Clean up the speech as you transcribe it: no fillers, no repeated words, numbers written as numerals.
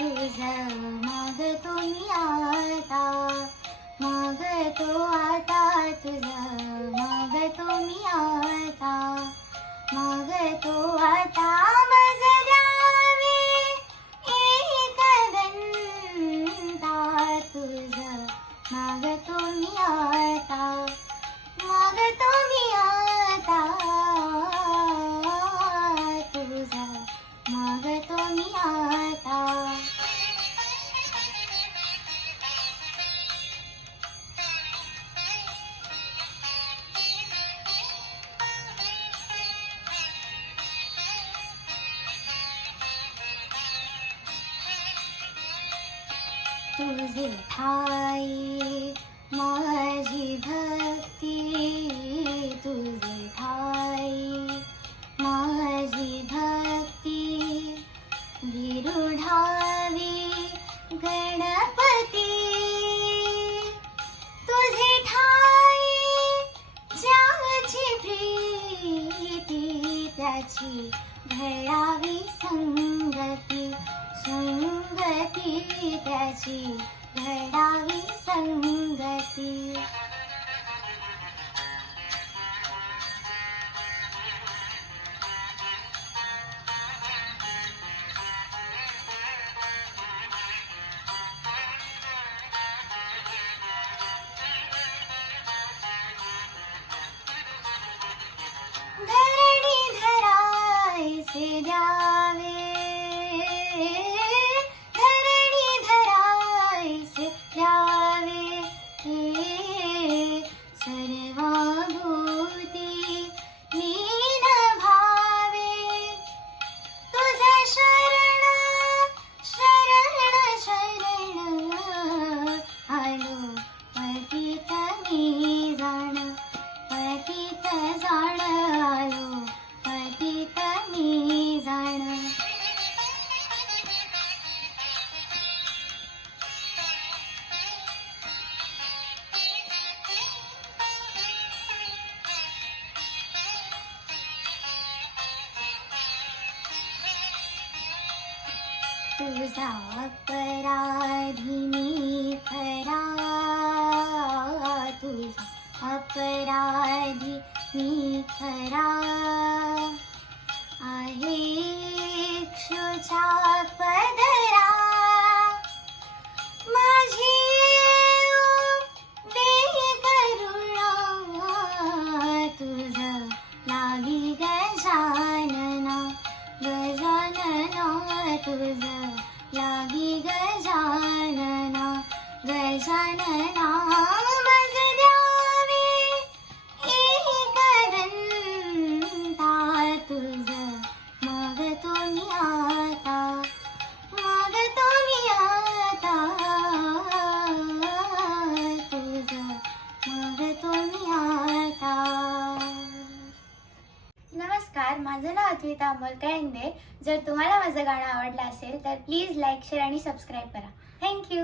तुझं मागतो मी आता, मागतो आता तुझं मागतो मी आता, मागतो आता मज द्यावे एक घंटा, तुझं मागतो मी आता, मागतो मी आता, तुझं मागतो मी आता. तुझे ठाई माझी भक्ती, तुझे ठाई माझी भक्ती, विरुढावी गणपती, तुझे ठाई ज्याची प्रीती, त्याची घडावी संगती, संगती त्याची घडावी संगती. धरणी धरायचे द्यावे, धरणी धरायचे द्यावे, सर्वभूती लीन भावे, तुझं शरण शरण शरण आलो, पतित मी जाण, पतित जाण आलो, पतित मी जाण. तुझा अपराधी मी खरा, तुझा अपराधी मी खरा, आहे इक्षुचा पदरा, माझी बेकरुणा, तुझं लागी गजानना, गजानना तुझं लागी गजानना, गजानना मज द्यावे एक घंटा, तुझं मागतो मी आता, मागतो मी आता, तुझं मागतो मी आता. नमस्कार, माझं नाव अद्विता अमोल कळंदे. जर तुम्हाला माझं गाणं आवडलं असेल तर प्लीज लाईक, शेअर आणि सबस्क्राईब करा. थँक्यू.